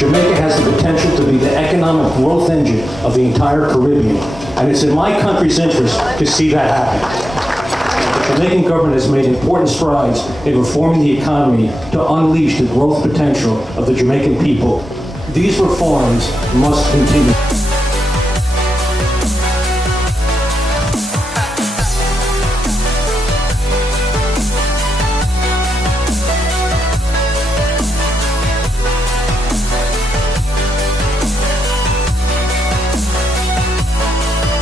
Jamaica has the potential to be the economic growth engine of the entire Caribbean, and it's in my country's interest to see that happen. The Jamaican government has made important strides in reforming the economy to unleash the growth potential of the Jamaican people. These reforms must continue.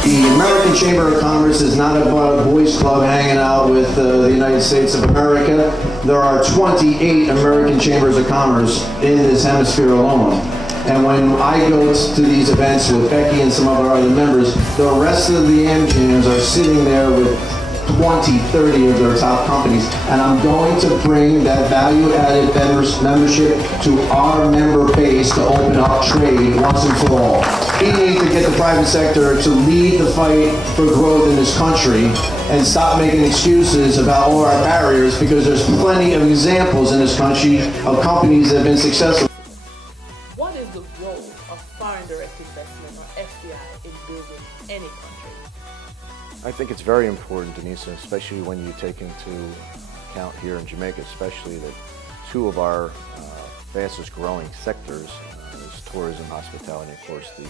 The American Chamber of Commerce is not a boys club hanging out with the United States of America. There are 28 American Chambers of Commerce in this hemisphere alone. And when I go to these events with Becky and some of our other members, the rest of the AMCHAMs are sitting there with 20, 30 of their top companies. And I'm going to bring that value-added membership to our member base to open up trade once and for all. We need to get the private sector to lead the fight for growth in this country and stop making excuses about all our barriers, because there's plenty of examples in this country of companies that have been successful. What is the role of foreign direct investment, or FDI, in building any country? I think it's very important, Denise, especially when you take into account here in Jamaica, especially that two of our fastest growing sectors is tourism, hospitality, and of course the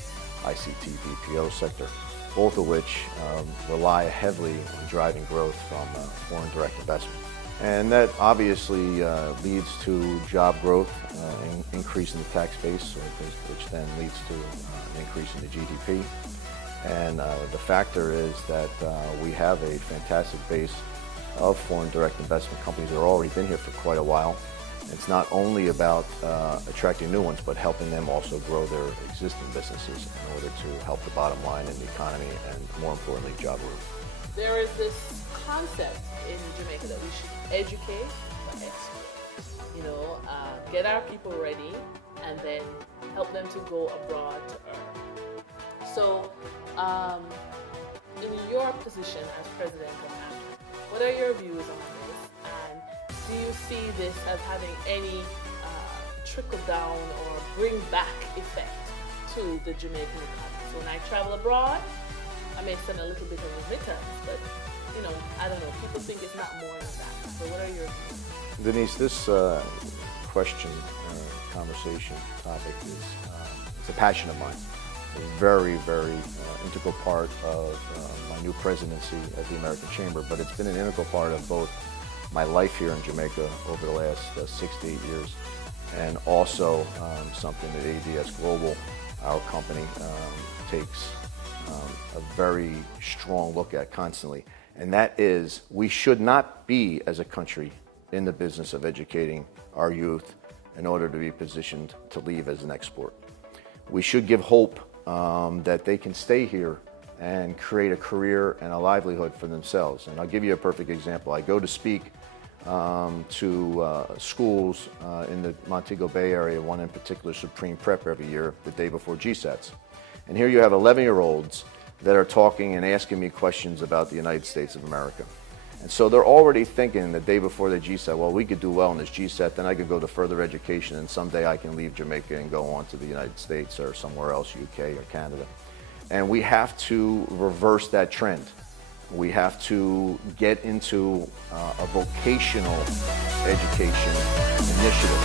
ICT BPO sector, both of which rely heavily on driving growth from foreign direct investment. And that obviously leads to job growth, increase in the tax base, which then leads to an increase in the GDP. And the factor is that we have a fantastic base of foreign direct investment companies that have already been here for quite a while. It's not only about attracting new ones, but helping them also grow their existing businesses in order to help the bottom line in the economy and, more importantly, job growth. There is this concept in Jamaica that we should educate for export. You know, get our people ready and then help them to go abroad to earn. So, in your position as president of AMCHAM, what are your views on this? And do you see this as having any trickle down or bring back effect to the Jamaican economy? So when I travel abroad, I may send a little bit of remittance, but you know, I don't know, people think it's not more than that. So what are your views? Denise, this question, conversation, topic is it's a passion of mine. A very, very integral part of my new presidency at the American Chamber, but it's been an integral part of both my life here in Jamaica over the last 6 to 8 years, and also something that ADS Global, our company, takes a very strong look at constantly, and that is we should not be, as a country, in the business of educating our youth in order to be positioned to leave as an export. We should give hope that they can stay here and create a career and a livelihood for themselves. And I'll give you a perfect example. I go to speak to schools in the Montego Bay area, one in particular, Supreme Prep, every year, the day before GSATs. And here you have 11-year-olds that are talking and asking me questions about the United States of America. And so they're already thinking the day before the GSAT, well, we could do well in this GSAT, then I could go to further education, and someday I can leave Jamaica and go on to the United States or somewhere else, UK or Canada. And we have to reverse that trend. We have to get into a vocational education initiative.